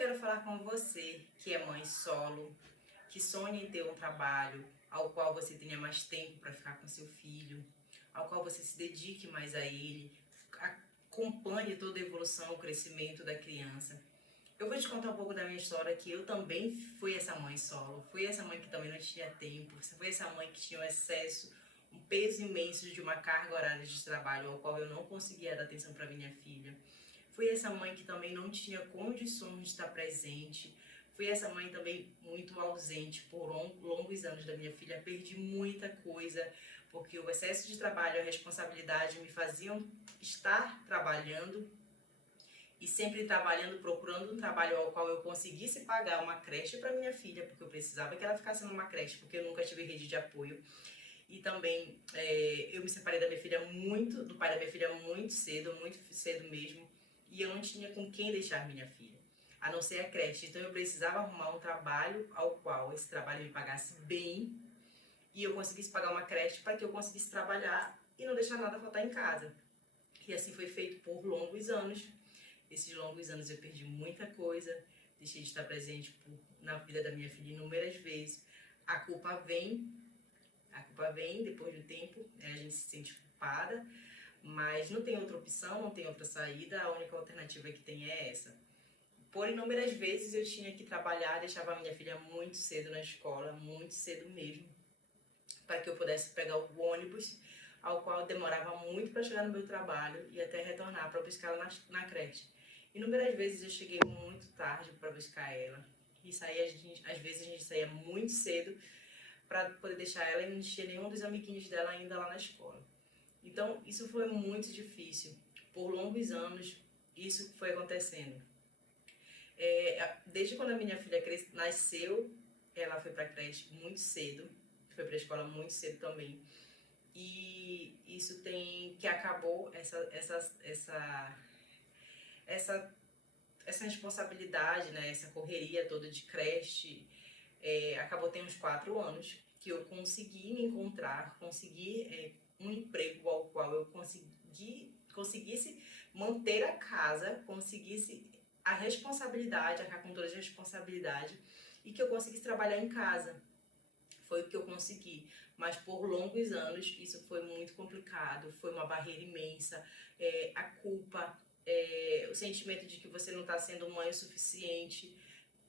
quero falar com você que é mãe solo, que sonha em ter um trabalho ao qual você tenha mais tempo para ficar com seu filho, ao qual você se dedique mais a ele, acompanhe toda a evolução, o crescimento da criança. Eu vou te contar um pouco da minha história, que eu também fui essa mãe solo, fui essa mãe que também não tinha tempo, fui essa mãe que tinha um excesso, um peso imenso de uma carga horária de trabalho ao qual eu não conseguia dar atenção para minha filha. Fui essa mãe que também não tinha condições de estar presente. Fui essa mãe também muito ausente por longos anos da minha filha. Perdi muita coisa, porque o excesso de trabalho e a responsabilidade me faziam estar trabalhando e sempre trabalhando, procurando um trabalho ao qual eu conseguisse pagar uma creche para minha filha, porque eu precisava que ela ficasse numa creche, porque eu nunca tive rede de apoio. E também eu me separei da minha filha do pai da minha filha muito cedo mesmo. E eu não tinha com quem deixar minha filha, a não ser a creche. Então eu precisava arrumar um trabalho ao qual esse trabalho me pagasse bem e eu conseguisse pagar uma creche para que eu conseguisse trabalhar e não deixar nada faltar em casa. E assim foi feito por longos anos. Esses longos anos eu perdi muita coisa, deixei de estar presente na vida da minha filha inúmeras vezes. A culpa vem depois do tempo, a gente se sente culpada, mas não tem outra opção, não tem outra saída, a única alternativa que tem é essa. Por inúmeras vezes eu tinha que trabalhar, deixava a minha filha muito cedo na escola, muito cedo mesmo, para que eu pudesse pegar o ônibus, ao qual demorava muito para chegar no meu trabalho e até retornar para buscá-la na creche. Inúmeras vezes eu cheguei muito tarde para buscar ela, e às vezes a gente saía muito cedo para poder deixar ela e não tinha nenhum dos amiguinhos dela ainda lá na escola. Então, isso foi muito difícil. Por longos anos, isso foi acontecendo. Desde quando a minha filha nasceu, ela foi para a creche muito cedo, foi para a escola muito cedo também. E isso acabou essa responsabilidade, né, essa correria toda de creche. Acabou tem uns 4 anos que eu consegui me encontrar, consegui um emprego ao qual eu conseguisse manter a casa, conseguisse a responsabilidade, arcar com toda a responsabilidade e que eu conseguisse trabalhar em casa. Foi o que eu consegui, mas por longos anos isso foi muito complicado, foi uma barreira imensa, a culpa, o sentimento de que você não está sendo mãe o suficiente,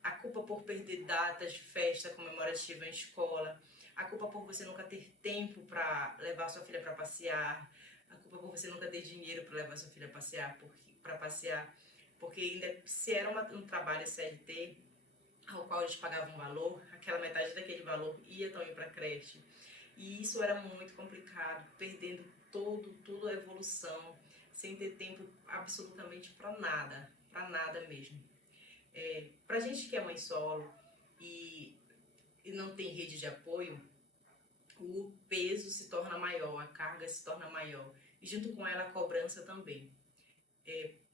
a culpa por perder datas de festa comemorativa em escola, a culpa por você nunca ter tempo para levar sua filha para passear, a culpa por você nunca ter dinheiro para levar sua filha para passear, porque ainda se era um trabalho CLT, ao qual eles pagavam um valor, aquela metade daquele valor ia também para a creche. E isso era muito complicado, perdendo toda a evolução, sem ter tempo absolutamente para nada mesmo. Pra gente que é mãe solo e não tem rede de apoio, o peso se torna maior, a carga se torna maior e junto com ela a cobrança também.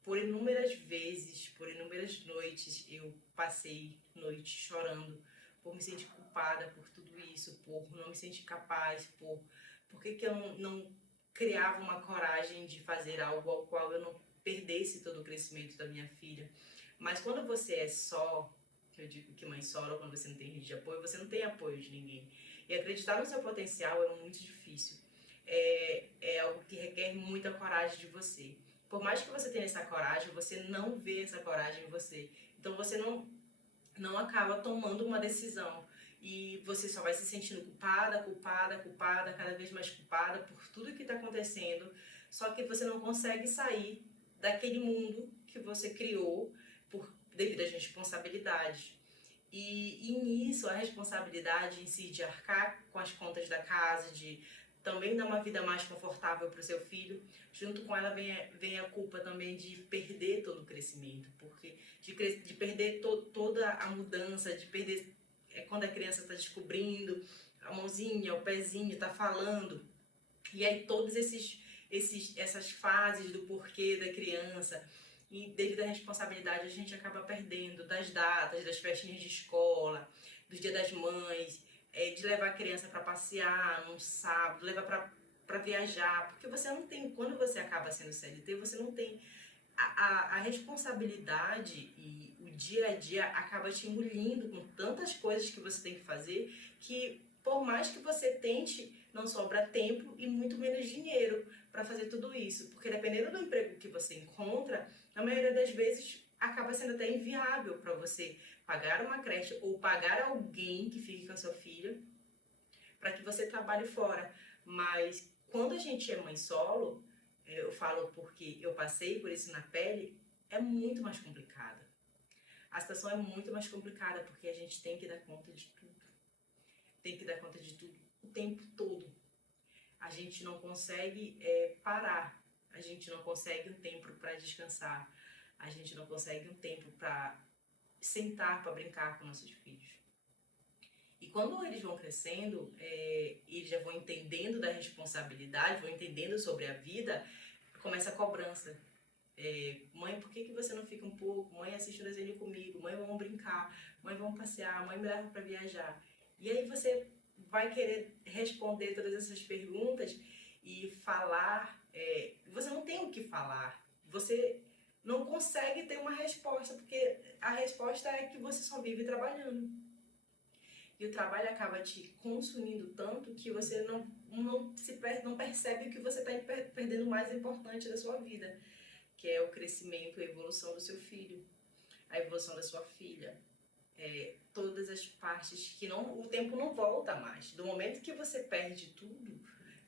Por inúmeras vezes, por inúmeras noites, eu passei noite chorando por me sentir culpada por tudo isso, por não me sentir capaz, por que eu não criava uma coragem de fazer algo ao qual eu não perdesse todo o crescimento da minha filha. Mas quando você é só, que eu digo que mãe solo, quando você não tem rede de apoio, você não tem apoio de ninguém. E acreditar no seu potencial é muito difícil. É algo que requer muita coragem de você. Por mais que você tenha essa coragem, você não vê essa coragem em você. Então você não acaba tomando uma decisão. E você só vai se sentindo culpada, cada vez mais culpada por tudo que está acontecendo. Só que você não consegue sair daquele mundo que você criou devido às responsabilidades. E nisso, a responsabilidade em si de arcar com as contas da casa, de também dar uma vida mais confortável para o seu filho, junto com ela vem a culpa também de perder todo o crescimento, porque de perder toda a mudança, de perder quando a criança está descobrindo, a mãozinha, o pezinho, está falando, e aí todas essas fases do porquê da criança. E devido à responsabilidade a gente acaba perdendo das datas, das festinhas de escola, dos Dia das Mães, de levar a criança para passear num sábado, levar para viajar, porque você não tem, quando você acaba sendo CLT, você não tem a responsabilidade e o dia a dia acaba te engolindo com tantas coisas que você tem que fazer, que por mais que você tente, não sobra tempo e muito menos dinheiro para fazer tudo isso. Porque dependendo do emprego que você encontra, na maioria das vezes acaba sendo até inviável para você pagar uma creche ou pagar alguém que fique com a sua filha para que você trabalhe fora. Mas quando a gente é mãe solo, eu falo porque eu passei por isso na pele, é muito mais complicada. A situação é muito mais complicada porque a gente tem que dar conta de tudo. Tem que dar conta de tudo o tempo todo. A gente não consegue parar. A gente não consegue um tempo para descansar. A gente não consegue um tempo para sentar para brincar com nossos filhos. E quando eles vão crescendo, eles já vão entendendo da responsabilidade, vão entendendo sobre a vida, começa a cobrança. Mãe, por que você não fica um pouco? Mãe, assiste o desenho comigo. Mãe, vamos brincar. Mãe, vamos passear. Mãe, me leva para viajar. E aí você vai querer responder todas essas perguntas e falar. Você não tem o que falar. Você não consegue ter uma resposta, porque a resposta é que você só vive trabalhando. E o trabalho acaba te consumindo tanto que você não percebe que você está perdendo o mais importante da sua vida, que é o crescimento, a evolução do seu filho, a evolução da sua filha. Todas as partes que o tempo não volta mais. Do momento que você perde tudo,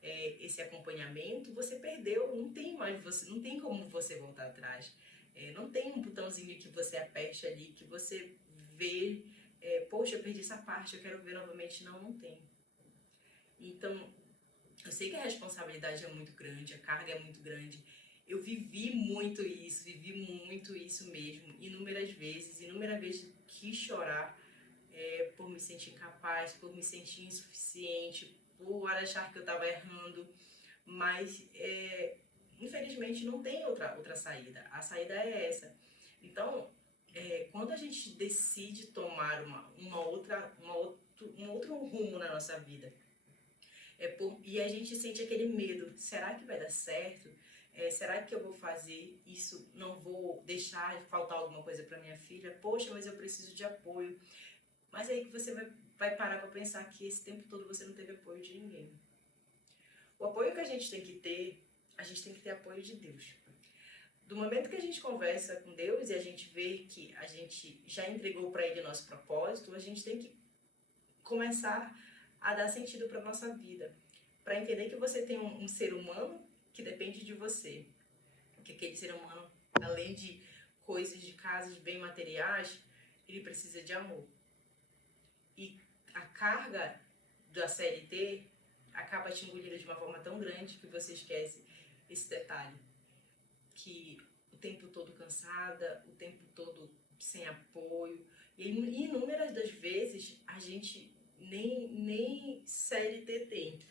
esse acompanhamento, você perdeu, não tem como você voltar atrás. Não tem um botãozinho que você aperte ali, que você vê, poxa, eu perdi essa parte, eu quero ver novamente. Não tem. Então, eu sei que a responsabilidade é muito grande, a carga é muito grande. Eu vivi muito isso mesmo, inúmeras vezes quis chorar por me sentir incapaz, por me sentir insuficiente, por achar que eu estava errando, mas infelizmente não tem outra saída, a saída é essa. Então, quando a gente decide tomar um outro rumo na nossa vida, e a gente sente aquele medo, será que vai dar certo? Será que eu vou fazer isso? Não vou deixar faltar alguma coisa para minha filha? Poxa, mas eu preciso de apoio. Mas aí que você vai parar para pensar que esse tempo todo você não teve apoio de ninguém. O apoio que a gente tem que ter apoio de Deus. Do momento que a gente conversa com Deus e a gente vê que a gente já entregou para Ele o nosso propósito, a gente tem que começar a dar sentido para a nossa vida. Para entender que você tem um ser humano que depende de você. Que aquele ser humano, além de coisas de casas, bem materiais, ele precisa de amor. E a carga da CLT acaba te engolindo de uma forma tão grande que você esquece esse detalhe. Que o tempo todo cansada, o tempo todo sem apoio. E inúmeras das vezes a gente nem CLT tem.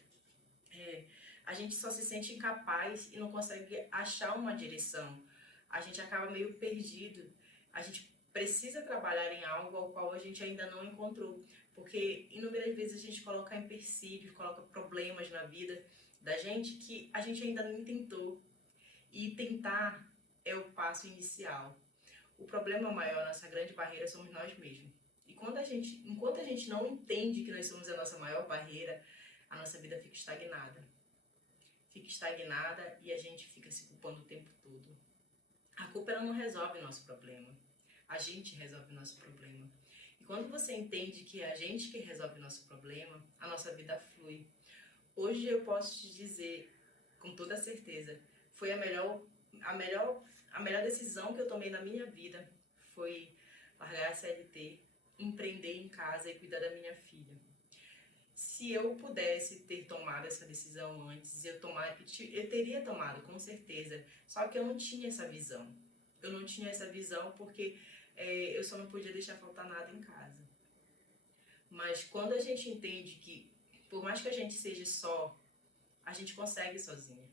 A gente só se sente incapaz e não consegue achar uma direção. A gente acaba meio perdido. A gente precisa trabalhar em algo ao qual a gente ainda não encontrou. Porque inúmeras vezes a gente coloca empecilhos, coloca problemas na vida da gente que a gente ainda não tentou. E tentar é o passo inicial. O problema maior, a nossa grande barreira, somos nós mesmos. E enquanto a gente não entende que nós somos a nossa maior barreira, a nossa vida fica estagnada. Fica estagnada e a gente fica se culpando o tempo todo. A culpa ela não resolve o nosso problema. A gente resolve o nosso problema. E quando você entende que é a gente que resolve o nosso problema, a nossa vida flui. Hoje eu posso te dizer, com toda certeza, foi a melhor decisão que eu tomei na minha vida. Foi largar a CLT, empreender em casa e cuidar da minha filha. Se eu pudesse ter tomado essa decisão antes, eu teria tomado, com certeza. Só que eu não tinha essa visão. Eu não tinha essa visão porque eu só não podia deixar faltar nada em casa. Mas quando a gente entende que, por mais que a gente seja só, a gente consegue sozinha.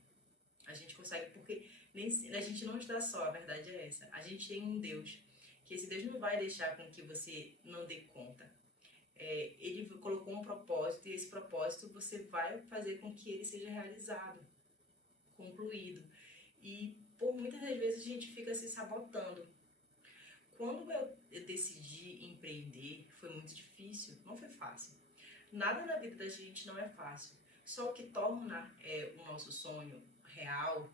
A gente consegue porque a gente não está só, a verdade é essa. A gente tem um Deus, que esse Deus não vai deixar com que você não dê conta. Ele colocou um propósito e esse propósito você vai fazer com que ele seja realizado, concluído. E por muitas das vezes a gente fica se sabotando. Quando eu decidi empreender, foi muito difícil, não foi fácil. Nada na vida da gente não é fácil. Só o que torna o nosso sonho real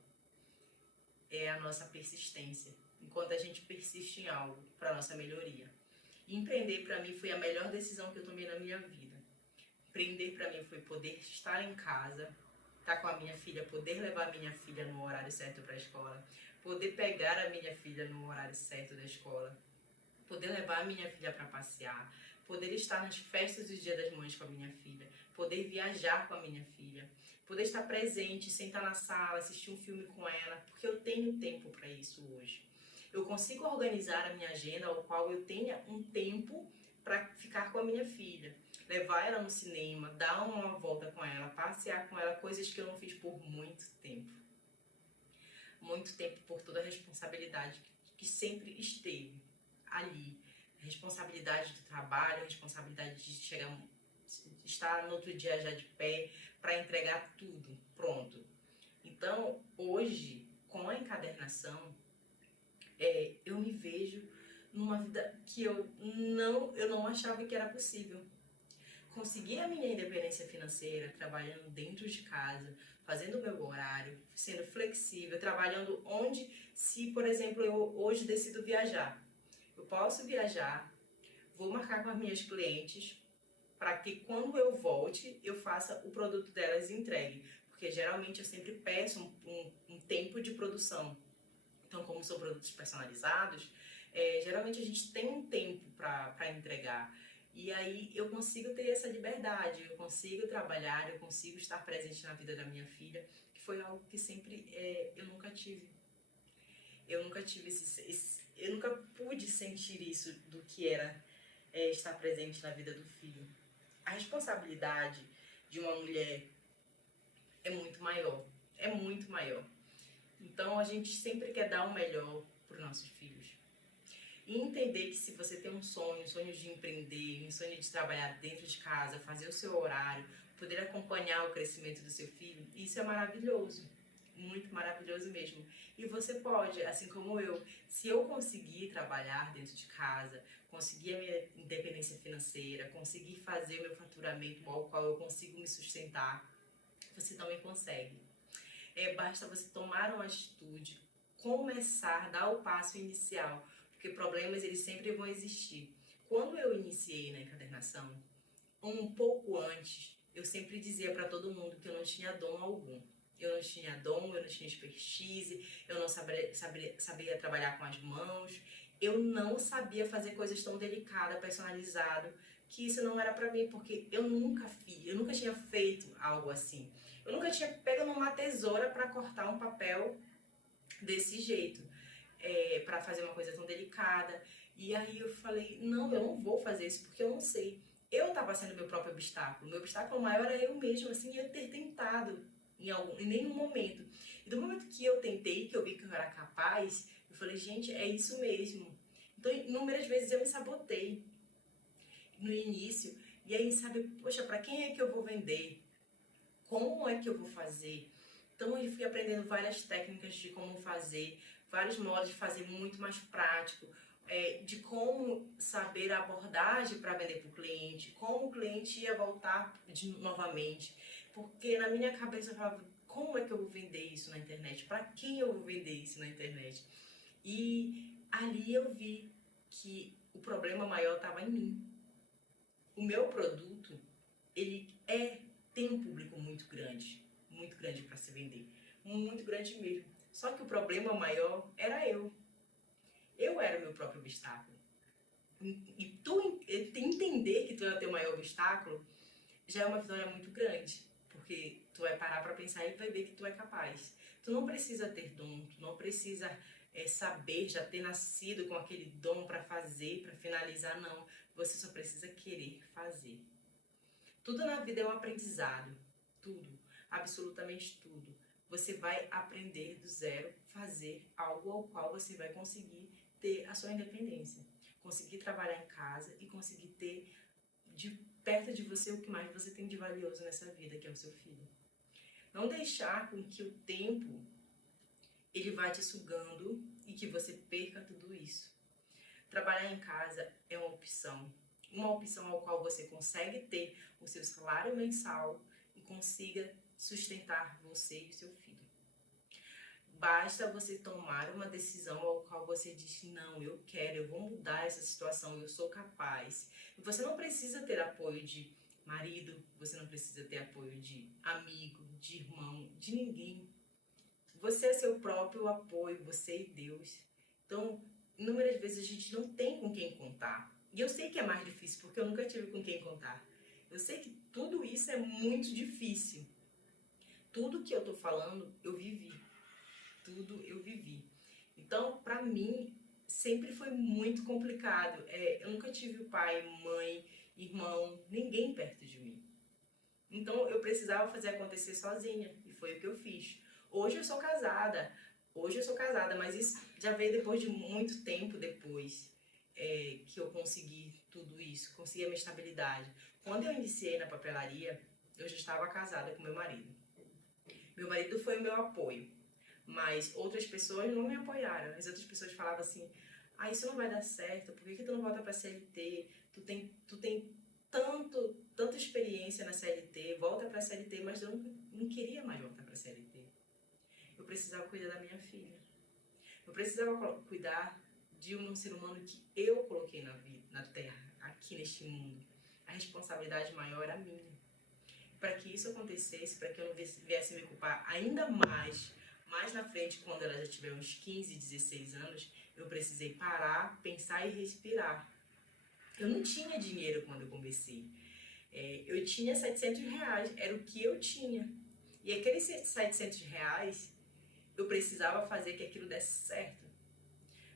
é a nossa persistência. Enquanto a gente persiste em algo para nossa melhoria. E empreender para mim foi a melhor decisão que eu tomei na minha vida. Empreender para mim foi poder estar em casa, estar com a minha filha, poder levar a minha filha no horário certo para a escola, poder pegar a minha filha no horário certo da escola, poder levar a minha filha para passear, poder estar nas festas dos Dia das Mães com a minha filha, poder viajar com a minha filha, poder estar presente, sentar na sala, assistir um filme com ela, porque eu tenho tempo para isso hoje. Eu consigo organizar a minha agenda ao qual eu tenha um tempo para ficar com a minha filha, levar ela no cinema, dar uma volta com ela, passear com ela, coisas que eu não fiz por muito tempo. Muito tempo por toda a responsabilidade que sempre esteve ali. A responsabilidade do trabalho, a responsabilidade de estar no outro dia já de pé para entregar tudo pronto. Então, hoje, com a encadernação, eu me vejo numa vida que eu não achava que era possível. Conseguir a minha independência financeira, trabalhando dentro de casa, fazendo o meu horário, sendo flexível, trabalhando onde, se, por exemplo, eu hoje decido viajar. Eu posso viajar, vou marcar com as minhas clientes, para que quando eu volte, eu faça o produto delas e entregue. Porque geralmente eu sempre peço um tempo de produção. Então, como são produtos personalizados, geralmente a gente tem um tempo para entregar. E aí eu consigo ter essa liberdade, eu consigo trabalhar, eu consigo estar presente na vida da minha filha, que foi algo que sempre eu nunca tive. Eu nunca tive eu nunca pude sentir isso do que era estar presente na vida do filho. A responsabilidade de uma mulher é muito maior, é muito maior. Então a gente sempre quer dar o melhor para os nossos filhos. E entender que se você tem um sonho de empreender, um sonho de trabalhar dentro de casa, fazer o seu horário, poder acompanhar o crescimento do seu filho, isso é maravilhoso. Muito maravilhoso mesmo. E você pode, assim como eu, se eu conseguir trabalhar dentro de casa, conseguir a minha independência financeira, conseguir fazer o meu faturamento ao qual eu consigo me sustentar, você também consegue. Basta você tomar uma atitude, começar, dar o passo inicial, porque problemas eles sempre vão existir. Quando eu iniciei na encadernação, um pouco antes, eu sempre dizia para todo mundo que eu não tinha dom algum. Eu não tinha dom, eu não tinha expertise, eu não sabia trabalhar com as mãos, eu não sabia fazer coisas tão delicadas, personalizado, que isso não era para mim, porque eu nunca tinha feito algo assim. Eu nunca tinha pego numa tesoura para cortar um papel desse jeito, para fazer uma coisa tão delicada. E aí eu falei, não, eu não vou fazer isso porque eu não sei. Eu estava sendo meu próprio obstáculo. Meu obstáculo maior era eu mesmo, assim, eu ter tentado em nenhum momento. E do momento que eu tentei, que eu vi que eu era capaz, eu falei, gente, é isso mesmo. Então, inúmeras vezes eu me sabotei no início. E aí, sabe, poxa, para quem é que eu vou vender? Como é que eu vou fazer? Então eu fui aprendendo várias técnicas de como fazer, vários modos de fazer muito mais prático, de como saber a abordagem para vender para o cliente, como o cliente ia voltar novamente. Porque na minha cabeça eu falava, como é que eu vou vender isso na internet? Para quem eu vou vender isso na internet? E ali eu vi que o problema maior estava em mim. O meu produto, ele tem um público muito grande para se vender, muito grande mesmo. Só que o problema maior era eu. Eu era o meu próprio obstáculo. E tu entender que tu é o teu maior obstáculo já é uma vitória muito grande, porque tu vai parar para pensar e vai ver que tu é capaz. Tu não precisa ter dom, tu não precisa saber, já ter nascido com aquele dom para fazer, para finalizar, não. Você só precisa querer fazer. Tudo na vida é um aprendizado, tudo, absolutamente tudo. Você vai aprender do zero, fazer algo ao qual você vai conseguir ter a sua independência, conseguir trabalhar em casa e conseguir ter de perto de você o que mais você tem de valioso nessa vida, que é o seu filho. Não deixar com que o tempo ele vai te sugando e que você perca tudo isso. Trabalhar em casa é uma opção ao qual você consegue ter o seu salário mensal e consiga sustentar você e o seu filho. Basta você tomar uma decisão ao qual você diz, não, eu quero, eu vou mudar essa situação, eu sou capaz. Você não precisa ter apoio de marido, você não precisa ter apoio de amigo, de irmão, de ninguém. Você é seu próprio apoio, você e Deus. Então, inúmeras vezes a gente não tem com quem contar. E eu sei que é mais difícil, porque eu nunca tive com quem contar. Eu sei que tudo isso é muito difícil. Tudo que eu tô falando, eu vivi. Tudo eu vivi. Então, pra mim, sempre foi muito complicado. Eu nunca tive pai, mãe, irmão, ninguém perto de mim. Então, eu precisava fazer acontecer sozinha. E foi o que eu fiz. Hoje eu sou casada. Mas isso já veio depois de muito tempo depois que eu consegui tudo isso. Consegui a minha estabilidade. Quando eu iniciei na papelaria, eu já estava casada com meu marido. Meu marido foi o meu apoio. Mas outras pessoas não me apoiaram. As outras pessoas falavam assim, isso não vai dar certo, por que tu não volta pra CLT? Tu tem tanta experiência na CLT, volta pra CLT, mas eu não queria mais voltar pra CLT. Eu precisava cuidar da minha filha. Eu precisava cuidar de um ser humano que eu coloquei na Terra, aqui neste mundo. A responsabilidade maior era minha. Para que isso acontecesse, para que eu não viesse me culpar ainda mais na frente, quando ela já tiver uns 15, 16 anos, eu precisei parar, pensar e respirar. Eu não tinha dinheiro quando eu comecei. Eu tinha R$700, era o que eu tinha. E aqueles R$700, eu precisava fazer que aquilo desse certo.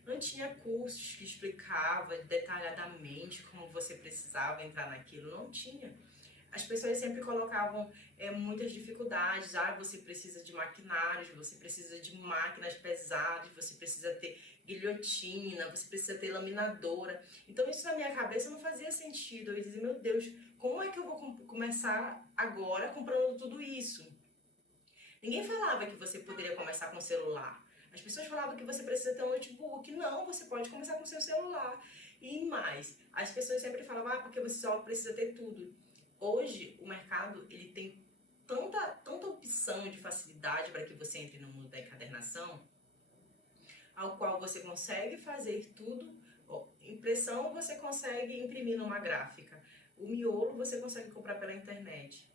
Não tinha cursos que explicavam detalhadamente como você precisava entrar naquilo, não tinha. As pessoas sempre colocavam muitas dificuldades. Você precisa de maquinários, você precisa de máquinas pesadas, você precisa ter guilhotina, você precisa ter laminadora. Então isso na minha cabeça não fazia sentido. Eu dizia, meu Deus, como é que eu vou começar agora comprando tudo isso? Ninguém falava que você poderia começar com celular. As pessoas falavam que você precisa ter um notebook. Não, você pode começar com seu celular. E mais, as pessoas sempre falavam, porque você só precisa ter tudo. Hoje, o mercado ele tem tanta opção de facilidade para que você entre no mundo da encadernação, ao qual você consegue fazer tudo. Impressão você consegue imprimir numa gráfica. O miolo você consegue comprar pela internet.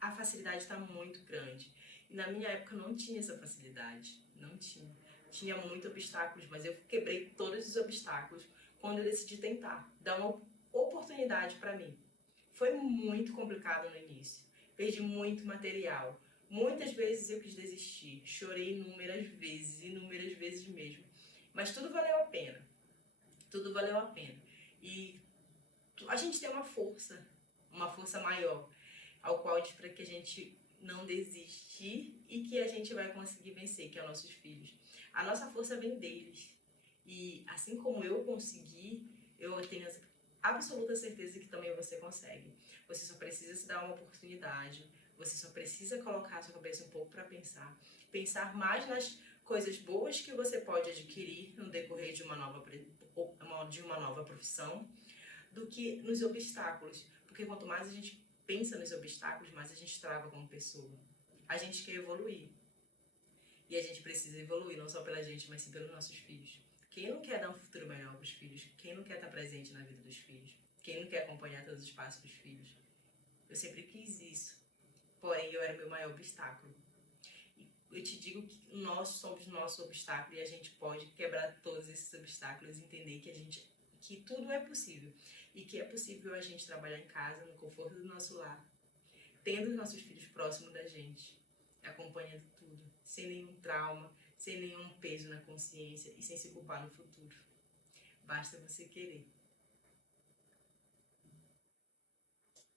A facilidade está muito grande. E na minha época não tinha essa facilidade. Não tinha. Tinha muitos obstáculos, mas eu quebrei todos os obstáculos quando eu decidi tentar. Dar uma oportunidade para mim. Foi muito complicado no início. Perdi muito material. Muitas vezes eu quis desistir. Chorei inúmeras vezes mesmo. Mas tudo valeu a pena. Tudo valeu a pena. E a gente tem uma força maior, ao qual diz para que a gente não desistir e que a gente vai conseguir vencer, que é os nossos filhos. A nossa força vem deles. E assim como eu consegui, eu tenho absoluta certeza que também você consegue. Você só precisa se dar uma oportunidade, você só precisa colocar a sua cabeça um pouco para pensar mais nas coisas boas que você pode adquirir no decorrer de uma nova profissão, do que nos obstáculos. Porque quanto mais a gente pensa nos obstáculos, mais a gente trava como pessoa. A gente quer evoluir. E a gente precisa evoluir, não só pela gente, mas sim pelos nossos filhos. Quem não quer dar um futuro melhor para os filhos? Quem não quer estar presente na vida dos filhos? Quem não quer acompanhar todos os passos dos filhos? Eu sempre quis isso. Porém, eu era meu maior obstáculo. E eu te digo que nós somos nosso obstáculo e a gente pode quebrar todos esses obstáculos e entender que tudo é possível. E que é possível a gente trabalhar em casa, no conforto do nosso lar, tendo os nossos filhos próximos da gente, acompanhando tudo, sem nenhum trauma, sem nenhum peso na consciência e sem se culpar no futuro. Basta você querer.